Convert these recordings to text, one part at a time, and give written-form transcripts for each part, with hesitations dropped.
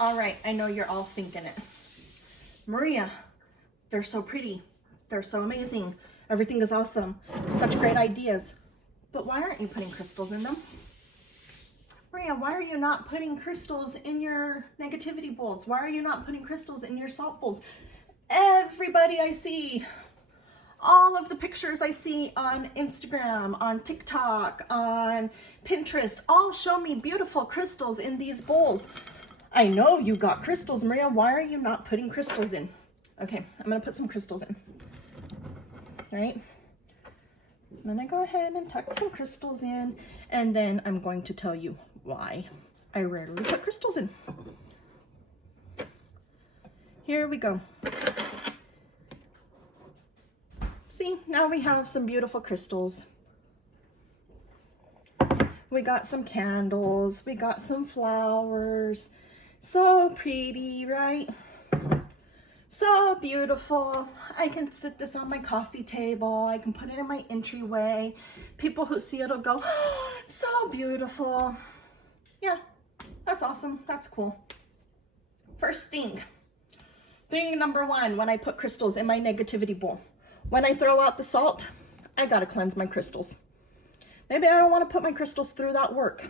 All right, I know you're all thinking it. Maria, they're so pretty. They're so amazing. Everything is awesome. Such great ideas. But why aren't you putting crystals in them? Maria, why are you not putting crystals in your negativity bowls? Why are you not putting crystals in your salt bowls? Everybody I see, all of the pictures I see on Instagram, on TikTok, on Pinterest, all show me beautiful crystals in these bowls. I know you got crystals, Maria. Why are you not putting crystals in? Okay, I'm gonna put some crystals in. All right. I'm gonna go ahead and tuck some crystals in, and then I'm going to tell you why I rarely put crystals in. Here we go. See, now we have some beautiful crystals. We got some candles, we got some flowers. So pretty, right? So beautiful. I can sit this on my coffee table. I can put it in my entryway. People who see it'll go, oh, so beautiful. Yeah, that's awesome. That's cool. First thing number one, when I put crystals in my negativity bowl, when I throw out the salt, I gotta cleanse my crystals. Maybe I don't want to put my crystals through that work.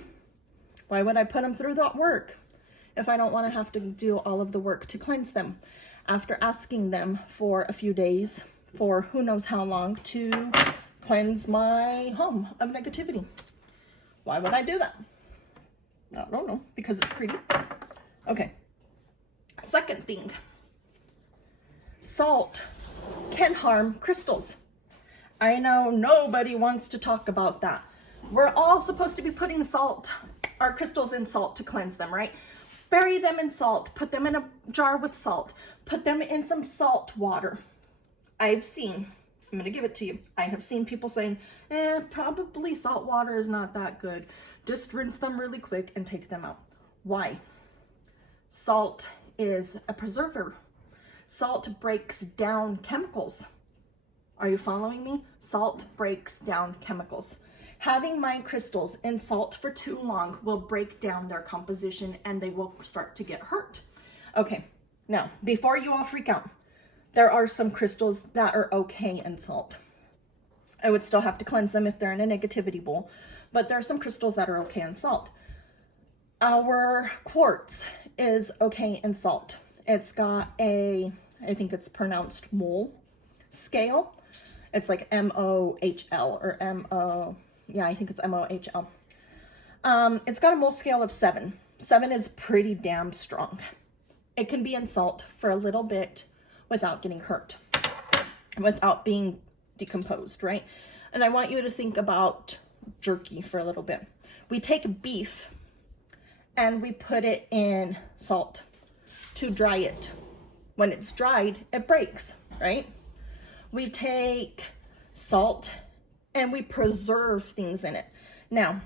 Why would I put them through that work if I don't want to have to do all of the work to cleanse them after asking them for a few days, for who knows how long, to cleanse my home of negativity? Why would I do that? I don't know, because it's pretty. Okay. Second thing, salt can harm crystals. I know nobody wants to talk about that. We're all supposed to be putting salt, our crystals in salt to cleanse them, right? Bury them in salt, put them in a jar with salt, put them in some salt water. I've seen, I'm gonna give it to you, I have seen people saying, probably salt water is not that good. Just rinse them really quick and take them out. Why? Salt is a preserver. Salt breaks down chemicals. Are you following me? Salt breaks down chemicals. Having my crystals in salt for too long will break down their composition and they will start to get hurt. Okay, now, before you all freak out, there are some crystals that are okay in salt. I would still have to cleanse them if they're in a negativity bowl, but there are some crystals that are okay in salt. Our quartz is okay in salt. It's got a, I think it's pronounced mole scale. It's like M-O-H-L or M-O, yeah, I think it's M-O-H-L. It's got a mole scale of 7. 7 is pretty damn strong. It can be in salt for a little bit without getting hurt, without being decomposed, right? And I want you to think about jerky for a little bit. We take beef and we put it in salt to dry it. When it's dried, it breaks, right? We take salt and we preserve things in it. Now,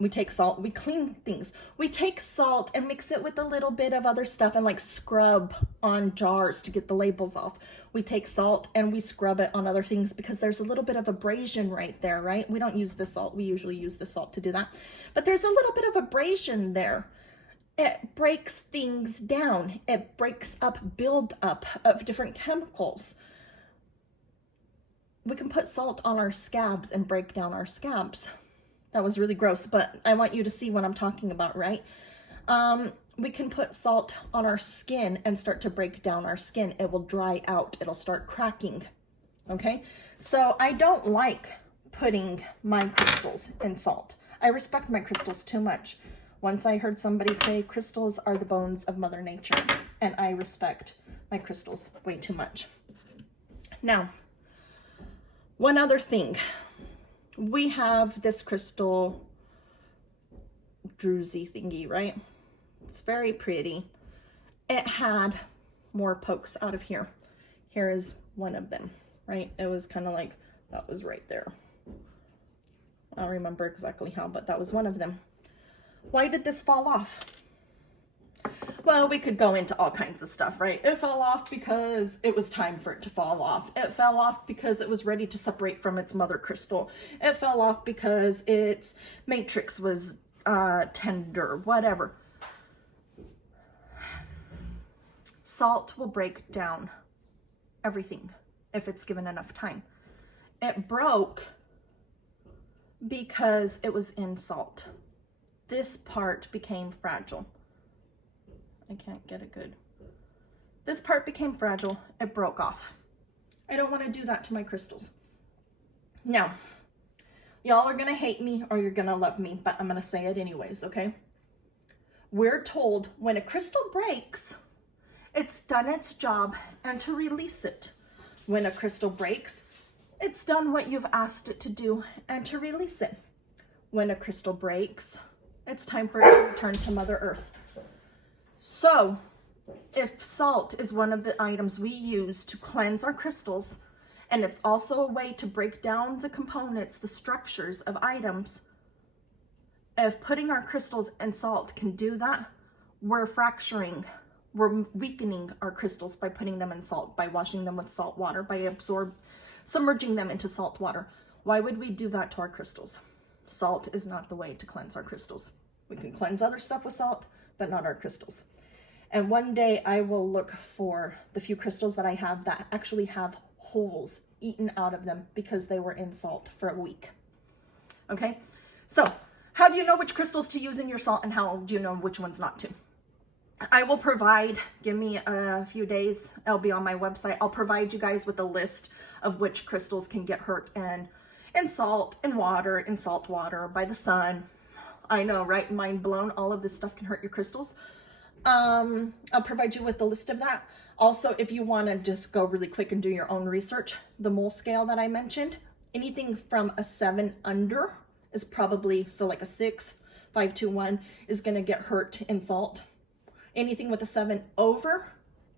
we take salt, we clean things. We take salt and mix it with a little bit of other stuff and like scrub on jars to get the labels off. We take salt and we scrub it on other things because there's a little bit of abrasion right there, right? We don't use the salt. We usually use the salt to do that. But there's a little bit of abrasion there. It breaks things down. It breaks up buildup of different chemicals. We can put salt on our scabs and break down our scabs. That was really gross, but I want you to see what I'm talking about, right? We can put salt on our skin and start to break down our skin. It will dry out. It'll start cracking, okay? So I don't like putting my crystals in salt. I respect my crystals too much. Once I heard somebody say crystals are the bones of Mother Nature, and I respect my crystals way too much. Now, one other thing. We have this crystal druzy thingy, right? It's very pretty. It had more pokes out of here. Here is one of them, right? It was kind of like, that was right there. I don't remember exactly how, but that was one of them. Why did this fall off? Well, we could go into all kinds of stuff, right? It fell off because it was time for it to fall off. It fell off because it was ready to separate from its mother crystal. It fell off because its matrix was tender, whatever. Salt will break down everything if it's given enough time. It broke because it was in salt. This part became fragile. I can't get it good. This part became fragile. It broke off. I don't want to do that to my crystals. Now, y'all are going to hate me or you're going to love me, but I'm going to say it anyways, okay? We're told when a crystal breaks, it's done its job and to release it. When a crystal breaks, it's done what you've asked it to do and to release it. When a crystal breaks, it's time for it to return to Mother Earth. So, if salt is one of the items we use to cleanse our crystals, and it's also a way to break down the components, the structures of items, if putting our crystals in salt can do that, we're weakening our crystals by putting them in salt, by washing them with salt water, by submerging them into salt water. Why would we do that to our crystals? Salt is not the way to cleanse our crystals. We can cleanse other stuff with salt, but not our crystals. And one day I will look for the few crystals that I have that actually have holes eaten out of them because they were in salt for a week. Okay, so how do you know which crystals to use in your salt and how do you know which ones not to? I will provide, give me a few days, I'll be on my website. I'll provide you guys with a list of which crystals can get hurt in salt, in water, in salt water, by the sun. I know, right? Mind blown. All of this stuff can hurt your crystals. I'll provide you with the list of that. Also, if you want to just go really quick and do your own research, the mole scale that I mentioned, anything from a 7 under is probably, so like a 6, 5, 2, 1 is going to get hurt in salt. Anything with a 7 over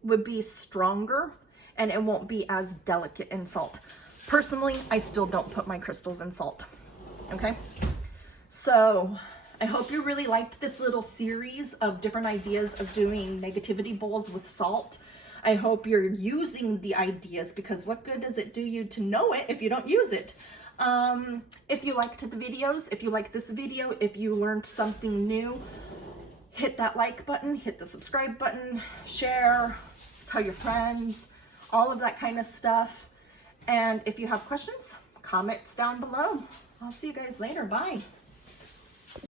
would be stronger and it won't be as delicate in salt. Personally, I still don't put my crystals in salt. Okay? So I hope you really liked this little series of different ideas of doing negativity bowls with salt. I hope you're using the ideas, because what good does it do you to know it if you don't use it? If you liked the videos, if you liked this video, if you learned something new, hit that like button, hit the subscribe button, share, tell your friends, all of that kind of stuff. And if you have questions, comments down below. I'll see you guys later. Bye.